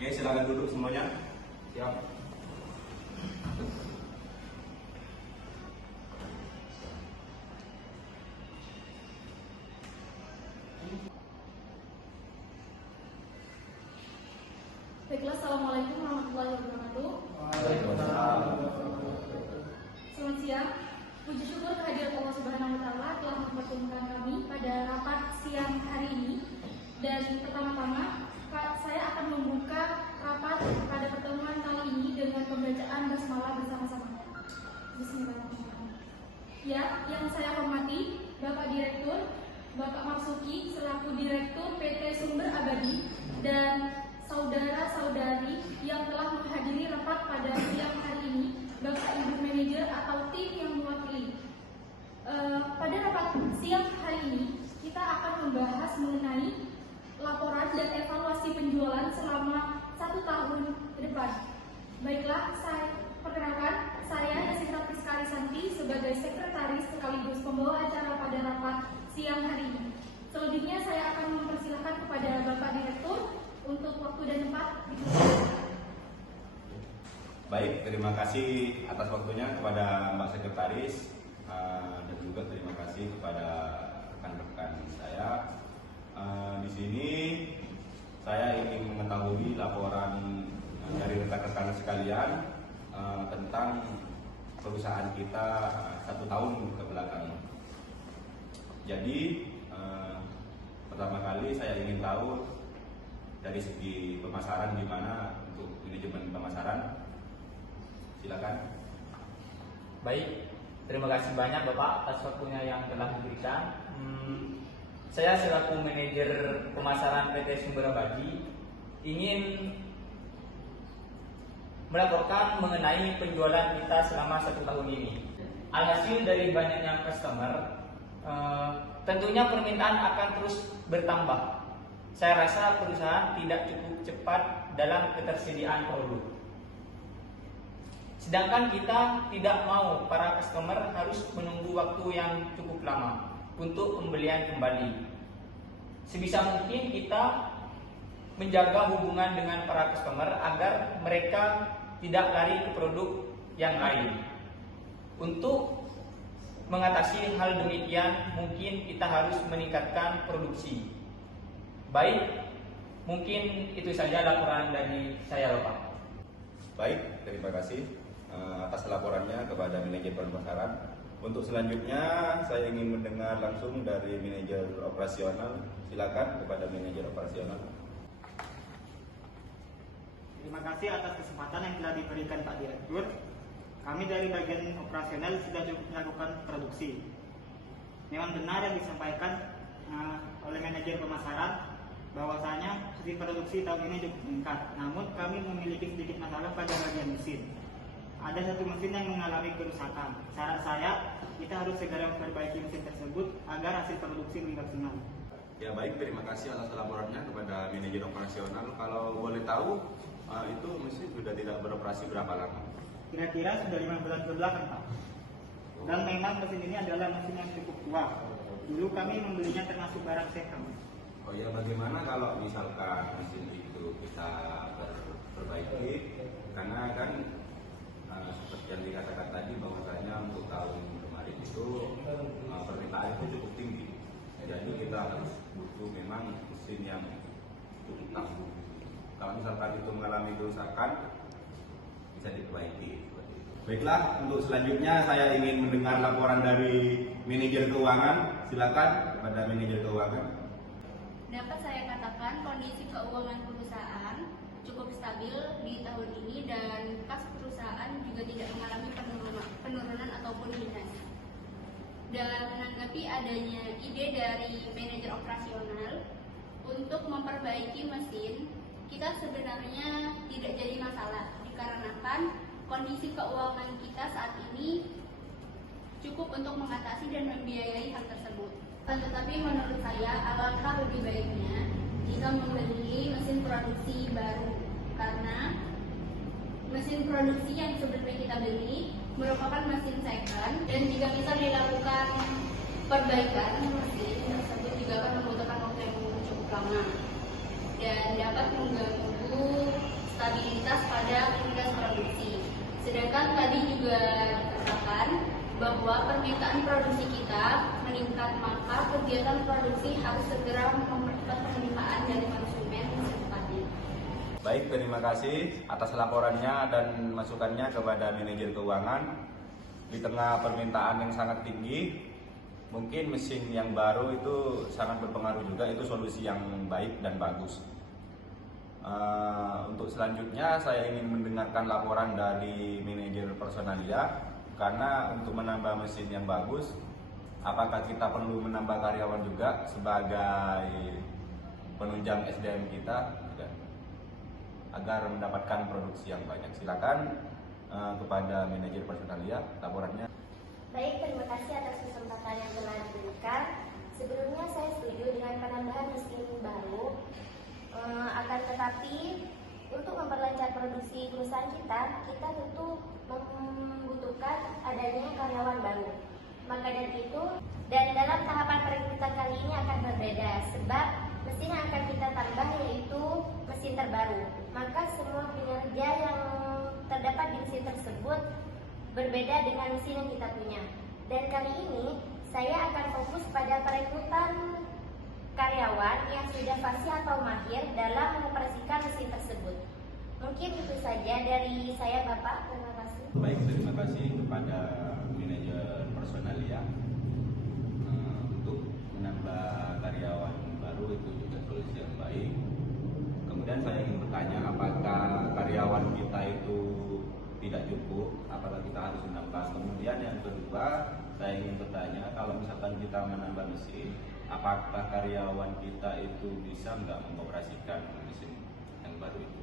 Oke, silakan duduk semuanya. Siap. Baiklah, Assalamualaikum warahmatullahi wabarakatuh. Waalaikumsalam. Selamat siang. Puji syukur kehadirat Allah Subhanahu wa Ta'ala telah mempertemukan kami pada rapat siang hari ini. Dan pertama-tama, saya akan membuka rapat pada pertemuan kali ini dengan pembacaan basmalah bersama-sama. Bismillahirrahmanirrahim. Ya, yang saya hormati Bapak Direktur, Bapak Marsuki selaku Direktur PT Sumber Abadi, dan saudara-saudari yang telah menghadiri rapat pada siang hari ini, Bapak Ibu Manajer atau tim yang mewakili. Pada rapat siang hari ini, kita akan membahas mengenai laporan dan evaluasi penjualan selama 1 tahun ke depan. Baiklah, saya perkenalkan, saya Yasitra Priska Arisanti sebagai sekretaris sekaligus pembawa acara pada rapat siang hari ini. Selanjutnya saya akan mempersilahkan kepada Bapak Direktur untuk waktu dan tempat. Baik, terima kasih atas waktunya kepada Mbak Sekretaris, dan juga terima kasih kepada rekan-rekan saya. Di sini saya ingin mengetahui laporan dari rekan-rekan sekalian tentang perusahaan kita 1 tahun ke belakang. Jadi pertama kali saya ingin tahu dari segi pemasaran gimana untuk manajemen pemasaran. Silakan. Baik, terima kasih banyak Bapak atas waktunya yang telah diberikan. Saya selaku manajer pemasaran PT Sumber Abadi ingin melaporkan mengenai penjualan kita selama 1 tahun ini. Alhasil dari banyaknya customer, tentunya permintaan akan terus bertambah. Saya rasa perusahaan tidak cukup cepat dalam ketersediaan produk. Sedangkan kita tidak mau para customer harus menunggu waktu yang cukup lama untuk pembelian kembali. Sebisa mungkin kita menjaga hubungan dengan para customer agar mereka tidak lari ke produk yang lain. Untuk mengatasi hal demikian, mungkin kita harus meningkatkan produksi. Baik, mungkin itu saja laporan dari saya, Bapak. Baik, terima kasih atas laporannya kepada manajer pemasaran. Untuk selanjutnya saya ingin mendengar langsung dari manajer operasional. Silakan kepada manajer operasional. Terima kasih atas kesempatan yang telah diberikan Pak Direktur. Kami dari bagian operasional sudah cukup melakukan produksi. Memang benar yang disampaikan oleh manajer pemasaran bahwasanya hasil produksi tahun ini cukup meningkat. Namun kami memiliki sedikit masalah pada bagian mesin. Ada satu mesin yang mengalami kerusakan. Saran saya, kita harus segera memperbaiki mesin tersebut agar hasil produksi lebih maksimal. Ya baik, terima kasih atas laporannya kepada manajer operasional. Kalau boleh tahu, itu mesin sudah tidak beroperasi berapa lama? Kira-kira sudah 5 bulan ke belakang, Pak. Dan memang mesin ini adalah mesin yang cukup tua. Dulu kami membelinya termasuk barang second. Oh ya, bagaimana kalau misalkan mesin itu kita perbaiki? Karena kan seperti yang dikatakan tadi bahwasanya untuk tahun kemarin itu permintaan itu cukup tinggi. Jadi kita harus butuh memang mesin yang cukup tangguh. Kalau misalkan itu mengalami kerusakan, bisa diperbaiki. Baiklah, untuk selanjutnya saya ingin mendengar laporan dari manajer keuangan. Silakan kepada manajer keuangan. Dapat saya katakan kondisi keuangan perusahaan cukup stabil di tahun ini dan kas perusahaan juga tidak mengalami penurunan ataupun minus. Dan menanggapi adanya ide dari manajer operasional untuk memperbaiki mesin, kita sebenarnya tidak jadi masalah dikarenakan kondisi keuangan kita saat ini cukup untuk mengatasi dan membiayai hal tersebut. Tetapi menurut saya alangkah lebih baiknya jika membeli mesin produksi baru, karena mesin produksi yang sebelumnya kita beli merupakan mesin second, dan jika misal dilakukan perbaikan mesin tersebut juga akan membutuhkan waktu yang cukup lama dan dapat mengganggu stabilitas pada aktivitas produksi. Sedangkan tadi juga dikatakan bahwa permintaan produksi kita meningkat, maka kegiatan produksi harus segera mempercepat penerimaan dari konsumen secepatnya. Baik, terima kasih atas laporannya dan masukannya kepada manajer keuangan. Di tengah permintaan yang sangat tinggi, mungkin mesin yang baru itu sangat berpengaruh juga, itu solusi yang baik dan bagus. Untuk selanjutnya saya ingin mendengarkan laporan dari manajer personalia, karena untuk menambah mesin yang bagus, apakah kita perlu menambah karyawan juga sebagai penunjang SDM kita agar mendapatkan produksi yang banyak. Silakan kepada manajer personalia laporannya. Baik, terima kasih atas kesempatan yang telah diberikan. Sebelumnya saya setuju dengan penambahan mesin baru. Akan tetapi untuk memperlancar produksi perusahaan kita tentu membutuhkan adanya karyawan baru. Maka dari itu, dan dalam tahapan perekrutan kali ini akan berbeda, sebab mesin yang akan kita tambah yaitu mesin terbaru. Maka semua kinerja yang terdapat di mesin tersebut berbeda dengan mesin yang kita punya. Dan kali ini saya akan fokus pada perekrutan karyawan yang sudah fasih atau mahir dalam mengoperasikan mesin tersebut. Mungkin itu saja dari saya, Bapak. Terima kasih. Baik, terima kasih kepada manajer personalia. Untuk menambah karyawan baru itu juga solusi yang baik. Kemudian saya ingin bertanya, apakah karyawan kita itu tidak cukup, apakah kita harus menambah? Kemudian yang kedua, saya ingin bertanya, kalau misalkan kita menambah mesin, apakah karyawan kita itu bisa nggak mengoperasikan mesin yang baru itu?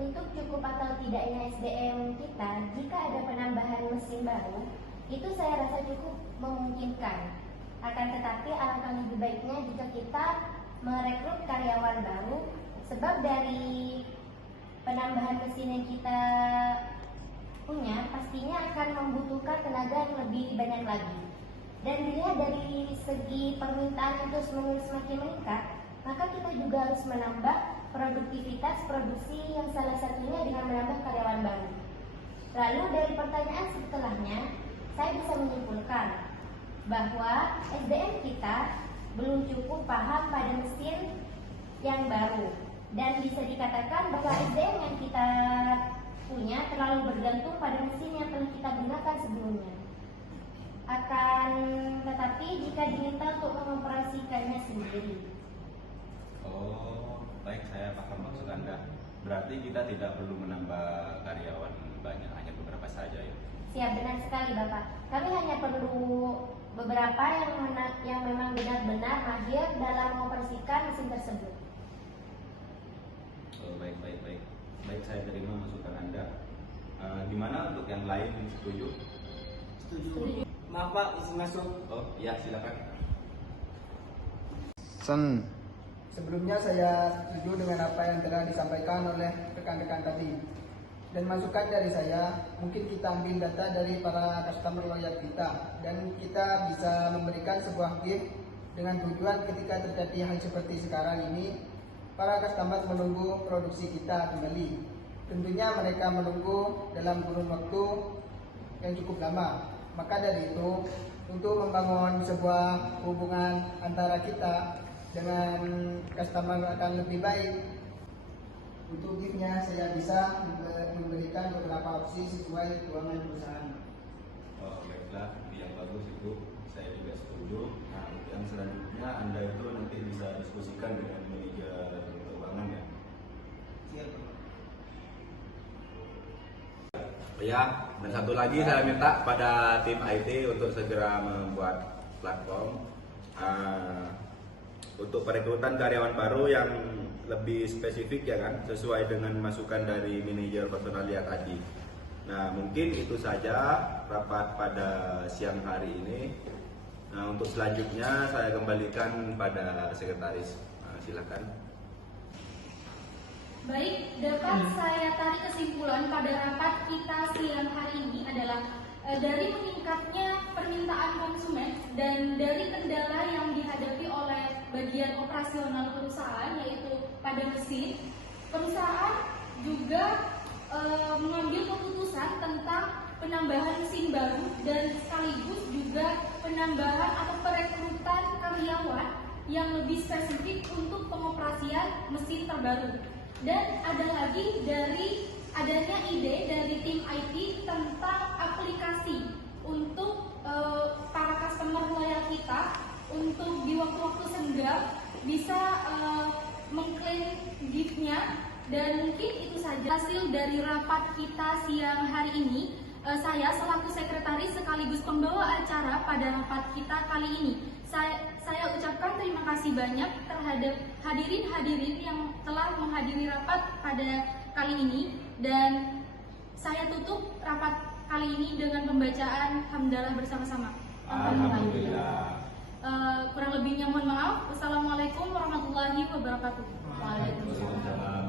Untuk cukup atau tidaknya SDM kita, jika ada penambahan mesin baru, itu saya rasa cukup memungkinkan. Akan tetapi alangkah lebih baiknya jika kita merekrut karyawan baru, sebab dari penambahan mesin yang kita punya pastinya akan membutuhkan tenaga yang lebih banyak lagi. Dan dilihat dari segi permintaan itu semakin meningkat, maka kita juga harus menambah produktivitas produksi yang salah satunya dengan menambah karyawan baru. Lalu dari pertanyaan setelahnya, saya bisa menyimpulkan bahwa SDM kita belum cukup paham pada mesin yang baru, dan bisa dikatakan bahwa SDM yang kita punya terlalu bergantung pada mesin yang telah kita gunakan sebelumnya. Akan tetapi jika diminta untuk mengoperasikannya sendiri. Oh, baik, saya paham maksud Anda. Berarti kita tidak perlu menambah karyawan banyak, hanya beberapa saja ya? Siap, benar sekali Bapak. Kami hanya perlu beberapa yang memang benar-benar mahir dalam mengoperasikan mesin tersebut. Oh, baik. Baik, saya terima masukan Anda. Gimana untuk yang lain, setuju? Setuju. Maaf Pak, izin masuk. Oh iya, silakan. Sebelumnya saya setuju dengan apa yang telah disampaikan oleh rekan-rekan tadi. Dan masukan dari saya, mungkin kita ambil data dari para customer loyal kita, dan kita bisa memberikan sebuah gift dengan tujuan ketika terjadi hal seperti sekarang ini, para customer menunggu produksi kita kembali. Tentunya mereka menunggu dalam kurun waktu yang cukup lama. Maka dari itu, untuk membangun sebuah hubungan antara kita dengan customer akan lebih baik, untuk giftnya saya bisa memberikan beberapa opsi sesuai keuangan perusahaan. Oh, baiklah, yang bagus itu saya juga setuju. Nah, yang selanjutnya Anda itu nanti bisa diskusikan dengan manajer keuangan ya. Siap. Ya, dan satu lagi saya minta pada tim IT untuk segera membuat platform untuk perekrutan karyawan baru yang lebih spesifik ya kan, sesuai dengan masukan dari manajer personalia tadi. Nah, mungkin itu saja rapat pada siang hari ini. Nah, untuk selanjutnya saya kembalikan pada sekretaris. Nah, silakan. Baik, dapat saya tarik kesimpulan pada rapat kita siang hari ini adalah dari meningkatnya permintaan konsumen dan dari kendala yang dihadapi oleh bagian operasional perusahaan, yaitu pada mesin, perusahaan juga mengambil keputusan tentang penambahan mesin baru dan sekaligus juga penambahan atau perekrutan karyawan yang lebih spesifik untuk pengoperasian mesin terbaru. Dan ada lagi dari adanya ide dari tim IT tentang aplikasi untuk para customer loyal kita untuk di waktu-waktu senggang bisa mengklaim gift-nya. Dan mungkin itu saja hasil dari rapat kita siang hari ini. Saya selaku sekretaris sekaligus pembawa acara pada rapat kita kali ini. Saya ucapkan terima kasih banyak terhadap hadirin-hadirin yang telah menghadiri rapat pada kali ini, dan saya tutup rapat kali ini dengan pembacaan hamdalah bersama-sama. Alhamdulillah. Kurang lebihnya mohon maaf. Wassalamualaikum warahmatullahi wabarakatuh. Waalaikumsalam.